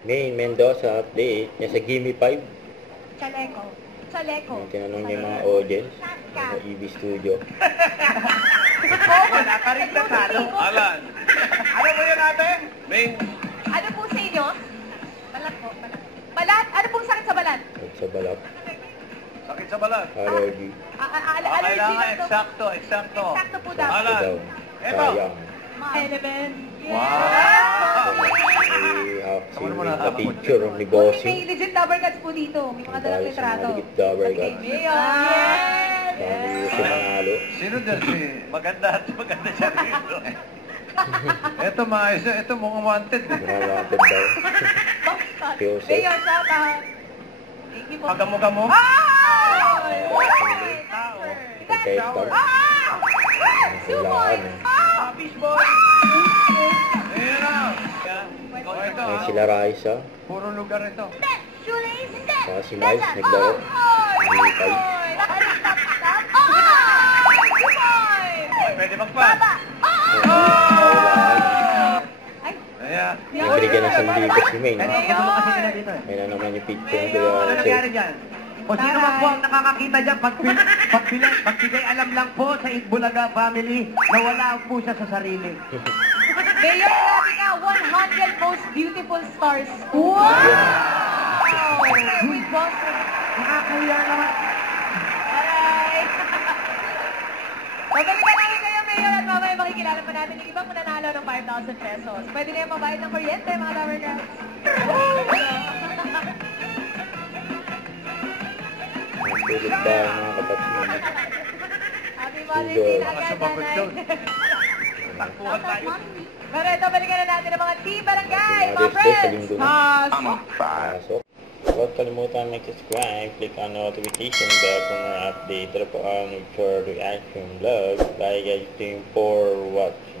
Main Mendoza update niya sa Gimme 5. Chaleco. Chaleco. Yung tinanong niya yung mga audience sa EB Studio. Wala ka rin natalo. Alan. Ano po yun ate? Ming. Ano po sa inyo? Balat po, balat. Balat? Ano pong sakit sa balat? At sa balak, Sakit sa balat. ROG. Allergy Kailangan lang to. eksakto. Eksakto po Sakto dapat. daw. Ito. Sayang. Element. Wow. May ka-picture ni May Bossing. legit double cuts po dito. May mga dalang Dahil sa litrato. mga ligit double Okay, cuts. Mayor. Yes! Paano yung si Manalo? Sino dyan si... Maganda siya dito. Ito maayos. Ito mga wanted. Mga wanted daw. Joseph. Mayor, shout out. Thank you po. Pagamo-gamo. Ay! Pagka-star. Sumoy! Fishboy. Ayan na. Ito. May sila Raisa. Puro lugar ito. Saka si Miles naglaro. Gimme 5. Pwede magpas. Ayan. Nabigyan ng sandigas si Main. Mayor! May na naman yung picture ni Ano Kuya nangyari Jose. dyan? O sino man po ang nakakakita dyan, pagbigay alam lang po sa Itbulaga family na wala po siya sa sarili. Mayor, grabe ka, 100 most beautiful stars. Wow! With Boston. Nakakahiya naman. Aray! Babalikan namin kayo, Mayor, at mamaya makikilala pa natin yung ibang mananalo ng 5,000 pesos. Pwede na yung mabayad ng kuryente, mga Tower Guys. Tulog ba mga kapatid? Happy Mother's Day na agad, Sumagot nanay. yun. Takbuhan tayo. Pero ito, balikan na natin ang mga team barangay, Happy mga Mother's Day sa friends. linggo na. Pasok! Pasok. Huwag kalimutan mag-subscribe, click on notification bell for more update. Ito po ang for reaction vlog. Bye guys, team for watching.